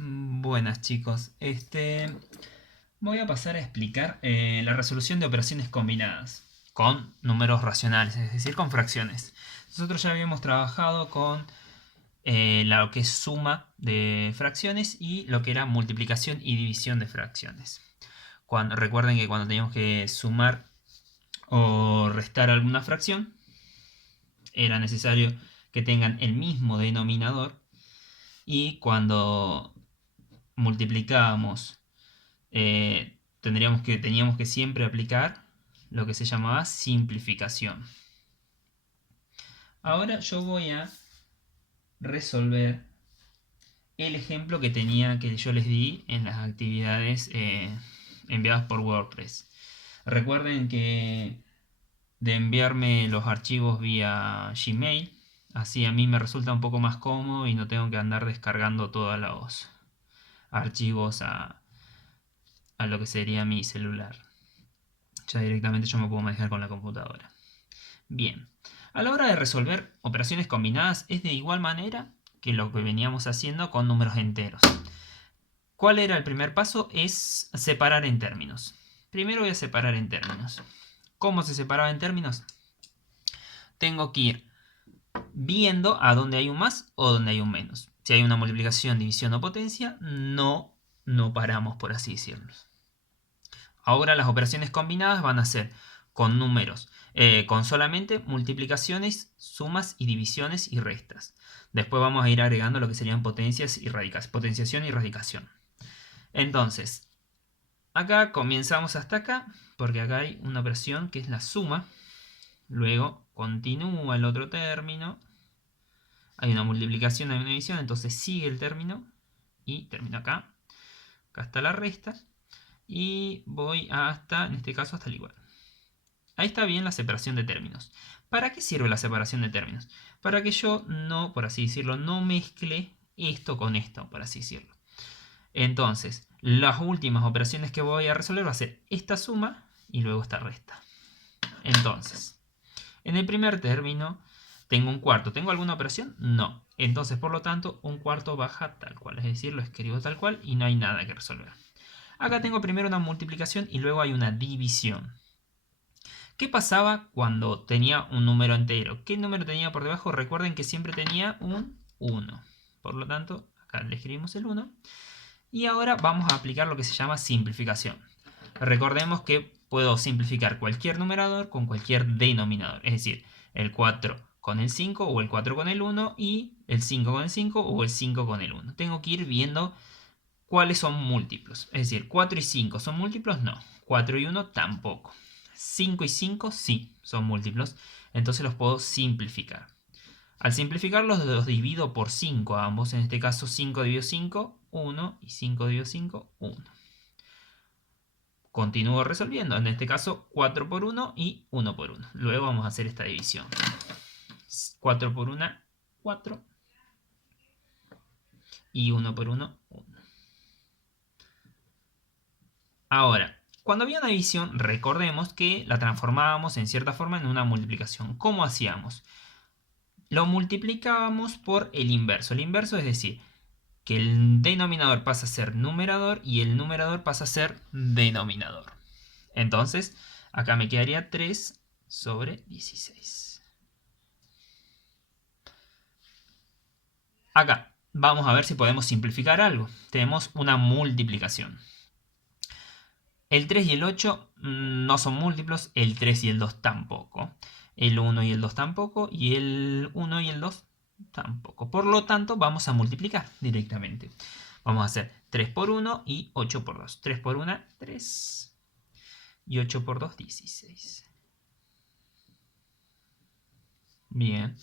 Buenas chicos, voy a pasar a explicar la resolución de operaciones combinadas con números racionales, es decir, con fracciones. Nosotros ya habíamos trabajado con lo que es suma de fracciones y lo que era multiplicación y división de fracciones. Recuerden que cuando teníamos que sumar o restar alguna fracción, era necesario que tengan el mismo denominador, y cuando multiplicábamos teníamos que siempre aplicar lo que se llamaba simplificación. Ahora yo voy a resolver el ejemplo que yo les di en las actividades enviadas por WordPress. Recuerden que de enviarme los archivos vía Gmail, así a mí me resulta un poco más cómodo y no tengo que andar descargando todos los archivos a lo que sería mi celular. Ya directamente yo me puedo manejar con la computadora. Bien, a la hora de resolver operaciones combinadas es de igual manera que lo que veníamos haciendo con números enteros. ¿Cuál era el primer paso? Es separar en términos. Primero voy a separar en términos. ¿Cómo se separaba en términos? Tengo que ir viendo a dónde hay un más o dónde hay un menos. Si hay una multiplicación, división o potencia, no paramos, por así decirlo. Ahora las operaciones combinadas van a ser con números, con solamente multiplicaciones, sumas y divisiones y restas. Después vamos a ir agregando lo que serían potenciación y radicación. Entonces, acá comenzamos hasta acá, porque acá hay una operación que es la suma. Luego continúa el otro término. Hay una multiplicación, hay una división, entonces sigue el término y termino acá. Acá está la resta. Y voy hasta, en este caso, hasta el igual. Ahí está bien la separación de términos. ¿Para qué sirve la separación de términos? Para que yo no, por así decirlo, no mezcle esto con esto, por así decirlo. Entonces, las últimas operaciones que voy a resolver va a ser esta suma y luego esta resta. Entonces, en el primer término tengo un cuarto. ¿Tengo alguna operación? No. Entonces, por lo tanto, un cuarto baja tal cual. Es decir, lo escribo tal cual y no hay nada que resolver. Acá tengo primero una multiplicación y luego hay una división. ¿Qué pasaba cuando tenía un número entero? ¿Qué número tenía por debajo? Recuerden que siempre tenía un 1. Por lo tanto, acá le escribimos el 1. Y ahora vamos a aplicar lo que se llama simplificación. Recordemos que puedo simplificar cualquier numerador con cualquier denominador. Es decir, el 4 con el 5 o el 4 con el 1 y el 5 con el 5 o el 5 con el 1. Tengo que ir viendo cuáles son múltiplos. Es decir, 4 y 5 son múltiplos, no. 4 y 1 tampoco. 5 y 5 sí son múltiplos, entonces los puedo simplificar. Al simplificarlos los divido por 5 a ambos, en este caso 5 dividido 5, 1 y 5 dividido 5, 1. Continúo resolviendo, en este caso 4 por 1 y 1 por 1. Luego vamos a hacer esta división. 4 por 1, 4 y 1 por 1, 1. Ahora, cuando había una división, recordemos que la transformábamos en cierta forma en una multiplicación. ¿Cómo hacíamos? Lo multiplicábamos por el inverso. El inverso es decir, que el denominador pasa a ser numerador y el numerador pasa a ser denominador. Entonces, acá me quedaría 3 sobre 16. Acá, vamos a ver si podemos simplificar algo. Tenemos una multiplicación. El 3 y el 8 no son múltiplos, el 3 y el 2 tampoco. El 1 y el 2 tampoco, y el 1 y el 2 tampoco. Por lo tanto, vamos a multiplicar directamente. Vamos a hacer 3 por 1 y 8 por 2. 3 por 1, 3. Y 8 por 2, 16. Bien.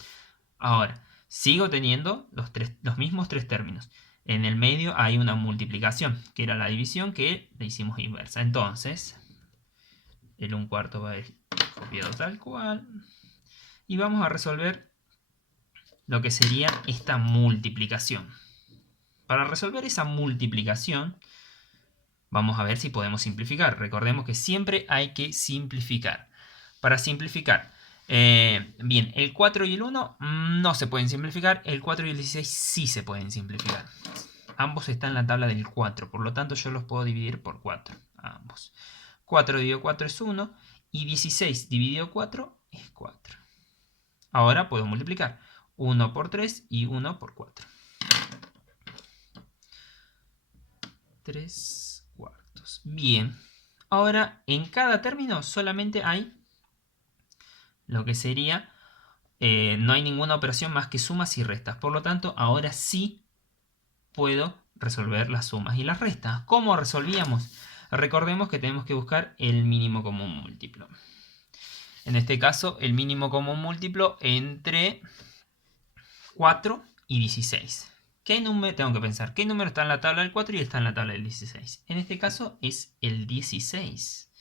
Ahora, sigo teniendo los mismos tres términos. En el medio hay una multiplicación, que era la división que le hicimos inversa. Entonces, el 1/4 va a ir copiado tal cual. Y vamos a resolver lo que sería esta multiplicación. Para resolver esa multiplicación, vamos a ver si podemos simplificar. Recordemos que siempre hay que simplificar. Para simplificar, bien, el 4 y el 1 no se pueden simplificar. El 4 y el 16 sí se pueden simplificar. ambos están en la tabla del 4, por lo tanto yo los puedo dividir por 4, ambos. 4 dividido 4 es 1 y 16 dividido 4 es 4. Ahora puedo multiplicar 1 por 3 y 1 por 4. 3 cuartos. Bien. Ahora en cada término solamente hay lo que sería, no hay ninguna operación más que sumas y restas. Por lo tanto, ahora sí puedo resolver las sumas y las restas. ¿Cómo resolvíamos? Recordemos que tenemos que buscar el mínimo común múltiplo. En este caso, el mínimo común múltiplo entre 4 y 16. ¿Qué número tengo que pensar? ¿Qué número está en la tabla del 4 y está en la tabla del 16? En este caso es el 16.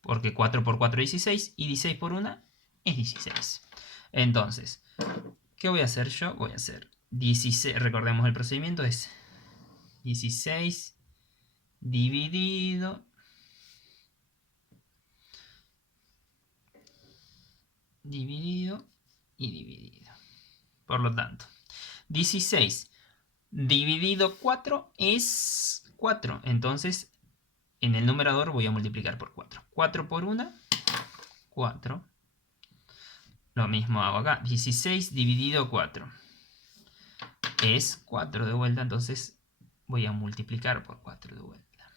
Porque 4 por 4 es 16 y 16 por 1 es 16. Entonces, ¿qué voy a hacer yo? Voy a hacer 16, recordemos el procedimiento, es 16 dividido y dividido. Por lo tanto, 16 dividido 4 es 4. Entonces, en el numerador voy a multiplicar por 4. 4 por 1, 4. Lo mismo hago acá. 16 dividido 4 es 4 de vuelta. Entonces voy a multiplicar por 4 de vuelta.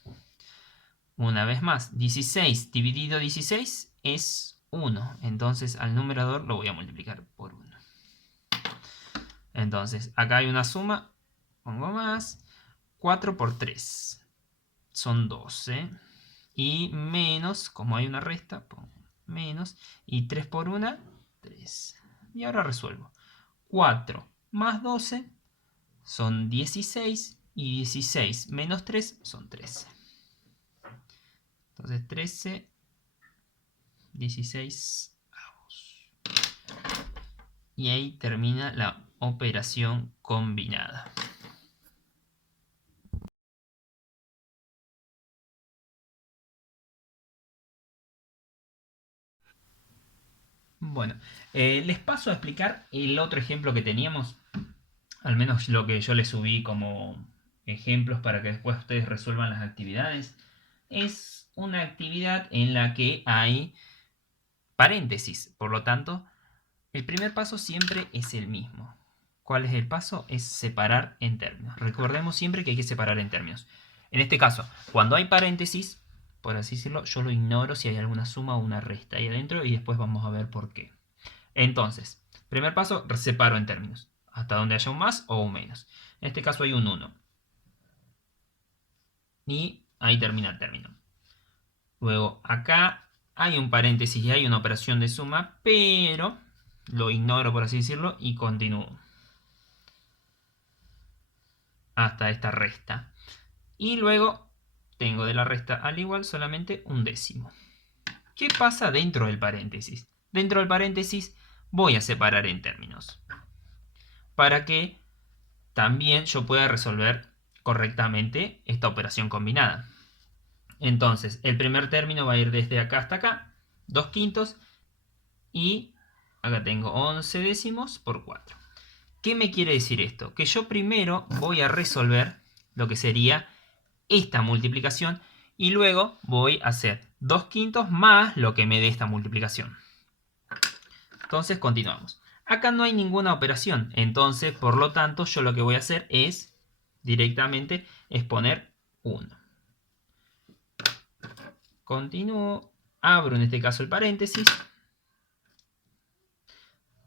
Una vez más, 16 dividido 16 es 1. Entonces al numerador lo voy a multiplicar por 1. Entonces acá hay una suma. Pongo más. 4 por 3 son 12. Y menos, como hay una resta, pongo menos. Y 3 por 1, 3. Y ahora resuelvo. 4 más 12 son 16. Y 16 menos 3 son 13. Entonces 13, 16 avos. Y ahí termina la operación combinada. Bueno, les paso a explicar el otro ejemplo que teníamos. Al menos lo que yo les subí como ejemplos para que después ustedes resuelvan las actividades. Es una actividad en la que hay paréntesis. Por lo tanto, el primer paso siempre es el mismo. ¿Cuál es el paso? Es separar en términos. Recordemos siempre que hay que separar en términos. En este caso, cuando hay paréntesis, por así decirlo, yo lo ignoro si hay alguna suma o una resta ahí adentro y después vamos a ver por qué. Entonces, primer paso, separo en términos. Hasta donde haya un más o un menos. En este caso hay un 1. Y ahí termina el término. Luego, acá hay un paréntesis y hay una operación de suma, pero lo ignoro, por así decirlo, y continúo hasta esta resta. Y luego tengo de la resta al igual solamente un décimo. ¿Qué pasa dentro del paréntesis? Dentro del paréntesis voy a separar en términos para que también yo pueda resolver correctamente esta operación combinada. Entonces, el primer término va a ir desde acá hasta acá, 2 quintos, y acá tengo 11 décimos por 4. ¿Qué me quiere decir esto? Que yo primero voy a resolver lo que sería esta multiplicación y luego voy a hacer 2 quintos más lo que me dé esta multiplicación. Entonces continuamos. Acá no hay ninguna operación, entonces por lo tanto yo lo que voy a hacer es directamente exponer 1. Continúo, abro en este caso el paréntesis.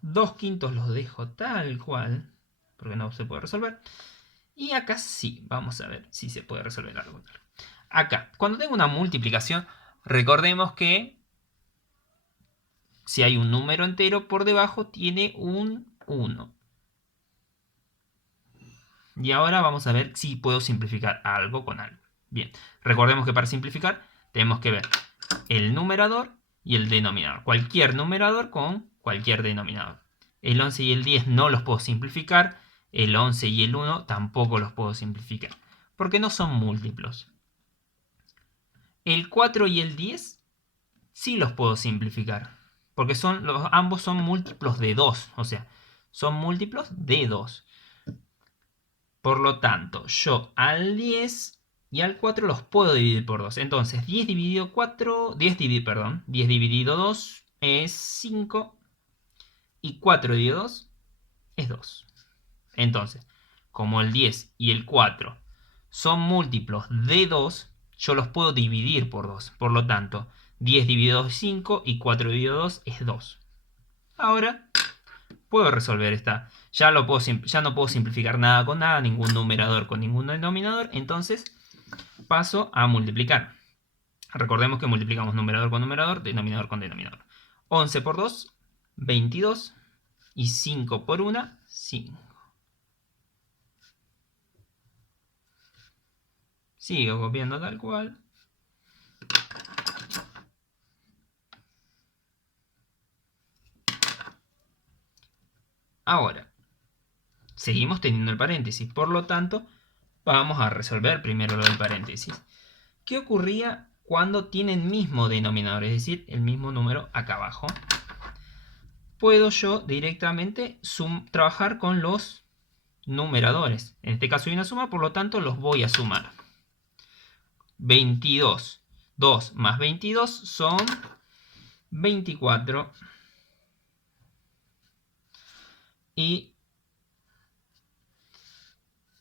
2 quintos los dejo tal cual, porque no se puede resolver. Y acá sí, vamos a ver si se puede resolver algo. Acá, cuando tengo una multiplicación, recordemos que si hay un número entero por debajo, tiene un 1. Y ahora vamos a ver si puedo simplificar algo con algo. Bien, recordemos que para simplificar tenemos que ver el numerador y el denominador. Cualquier numerador con cualquier denominador. El 11 y el 10 no los puedo simplificar. El 11 y el 1 tampoco los puedo simplificar. Porque no son múltiplos. El 4 y el 10 sí los puedo simplificar. Porque ambos son múltiplos de 2. O sea, son múltiplos de 2. Por lo tanto, yo al 10 y al 4 los puedo dividir por 2. Entonces, 10 dividido 4, 10 dividido 2 es 5 y 4 dividido 2 es 2. Entonces, como el 10 y el 4 son múltiplos de 2, yo los puedo dividir por 2. Por lo tanto, 10 dividido 2 es 5 y 4 dividido 2 es 2. Ahora puedo resolver esta. Ya no puedo simplificar nada con nada, ningún numerador con ningún denominador. Entonces paso a multiplicar. Recordemos que multiplicamos numerador con numerador, denominador con denominador. 11 por 2, 22. Y 5 por 1, 5. Sigo copiando tal cual. Ahora, seguimos teniendo el paréntesis. Por lo tanto, vamos a resolver primero lo del paréntesis. ¿Qué ocurría cuando tienen mismo denominador? Es decir, el mismo número acá abajo. Puedo yo directamente trabajar con los numeradores. En este caso hay una suma, por lo tanto los voy a sumar. 22. 2 más 22 son 24. Y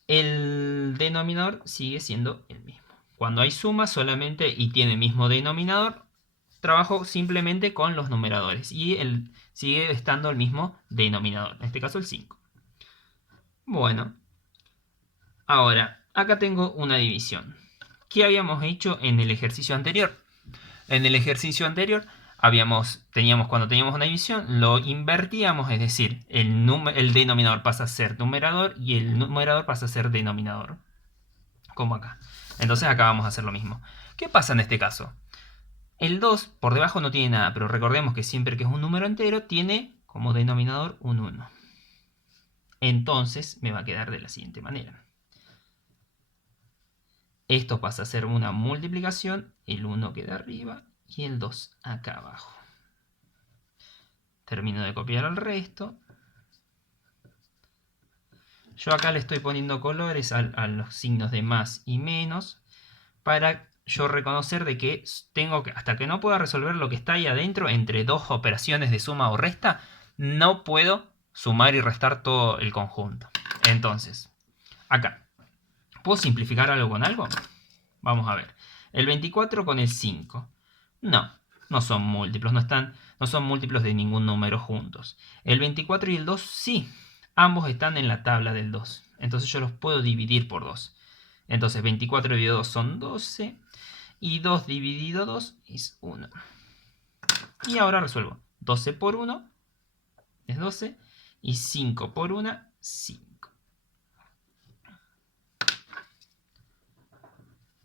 el denominador sigue siendo el mismo. Cuando hay suma solamente y tiene mismo denominador, trabajo simplemente con los numeradores. Y sigue estando el mismo denominador. En este caso el 5. Bueno. Ahora, acá tengo una división. ¿Qué habíamos hecho en el ejercicio anterior? En el ejercicio anterior cuando teníamos una división, lo invertíamos, es decir, el denominador pasa a ser numerador y el numerador pasa a ser denominador. Como acá. Entonces acá vamos a hacer lo mismo. ¿Qué pasa en este caso? El 2 por debajo no tiene nada, pero recordemos que siempre que es un número entero tiene como denominador un 1. Entonces me va a quedar de la siguiente manera. Esto pasa a ser una multiplicación, el 1 queda arriba y el 2 acá abajo. Termino de copiar el resto. Yo acá le estoy poniendo colores a los signos de más y menos para yo reconocer de que hasta que no pueda resolver lo que está ahí adentro entre dos operaciones de suma o resta, no puedo sumar y restar todo el conjunto. Entonces, acá, ¿puedo simplificar algo con algo? Vamos a ver. El 24 con el 5. No son múltiplos, no son múltiplos de ningún número juntos. El 24 y el 2 sí, ambos están en la tabla del 2. Entonces yo los puedo dividir por 2. Entonces 24 dividido 2 son 12 y 2 dividido 2 es 1. Y ahora resuelvo. 12 por 1 es 12 y 5 por 1, 5.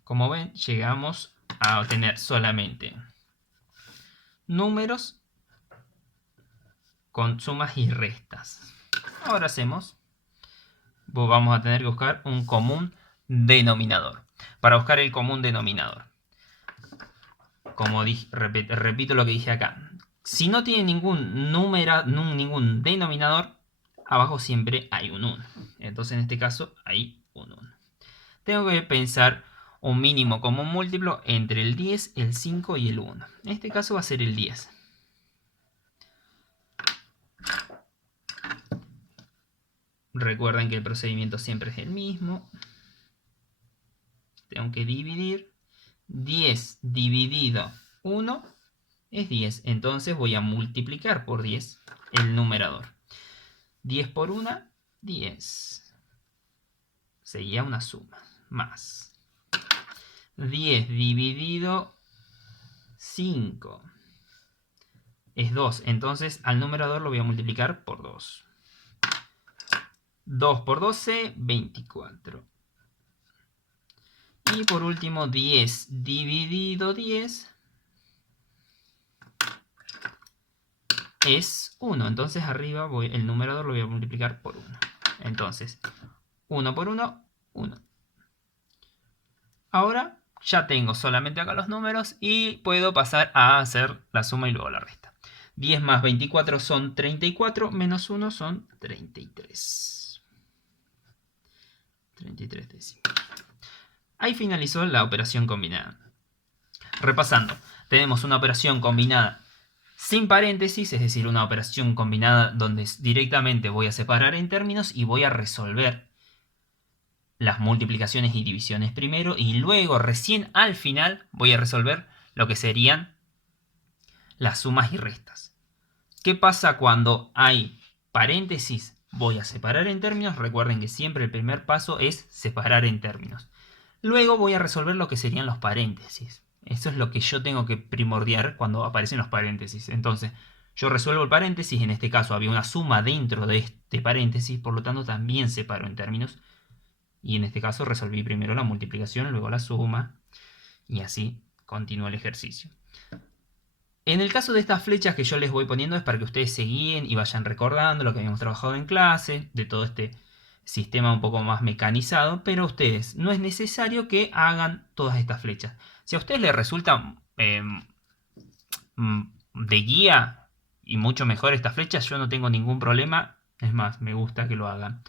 Como ven, llegamos a obtener solamente números con sumas y restas. Ahora vamos a tener que buscar un común denominador. Para buscar el común denominador, como repito lo que dije acá. Si no tiene ningún denominador, abajo siempre hay un 1. Entonces en este caso hay un 1. Tengo que pensar un mínimo común múltiplo entre el 10, el 5 y el 1. En este caso va a ser el 10. Recuerden que el procedimiento siempre es el mismo. Tengo que dividir. 10 dividido 1 es 10. Entonces voy a multiplicar por 10 el numerador. 10 por 1, 10. Seguía una suma. Más 10 dividido 5 es 2. Entonces al numerador lo voy a multiplicar por 2. 2 por 12, 24. Y por último 10 dividido 10 es 1. Entonces arriba el numerador lo voy a multiplicar por 1. Entonces 1 por 1, 1. Ahora ya tengo solamente acá los números y puedo pasar a hacer la suma y luego la resta. 10 más 24 son 34, menos 1 son 33. 33 décimas. Ahí finalizó la operación combinada. Repasando, tenemos una operación combinada sin paréntesis, es decir, una operación combinada donde directamente voy a separar en términos y voy a resolver las multiplicaciones y divisiones primero, y luego recién al final voy a resolver lo que serían las sumas y restas. ¿Qué pasa cuando hay paréntesis? Voy a separar en términos. Recuerden que siempre el primer paso es separar en términos. Luego voy a resolver lo que serían los paréntesis. Eso es lo que yo tengo que primordiar cuando aparecen los paréntesis. Entonces, yo resuelvo el paréntesis. En este caso había una suma dentro de este paréntesis, por lo tanto también separo en términos. Y en este caso resolví primero la multiplicación, luego la suma. Y así continúa el ejercicio. En el caso de estas flechas que yo les voy poniendo es para que ustedes se guíen y vayan recordando lo que habíamos trabajado en clase, de todo este sistema un poco más mecanizado, pero ustedes no es necesario que hagan todas estas flechas. Si a ustedes les resulta de guía y mucho mejor estas flechas, yo no tengo ningún problema, es más, me gusta que lo hagan.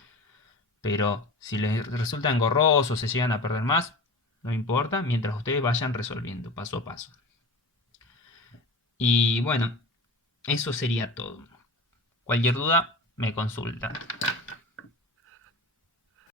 Pero si les resulta engorroso, se llegan a perder más, no importa, mientras ustedes vayan resolviendo paso a paso. Y bueno, eso sería todo. Cualquier duda, me consultan.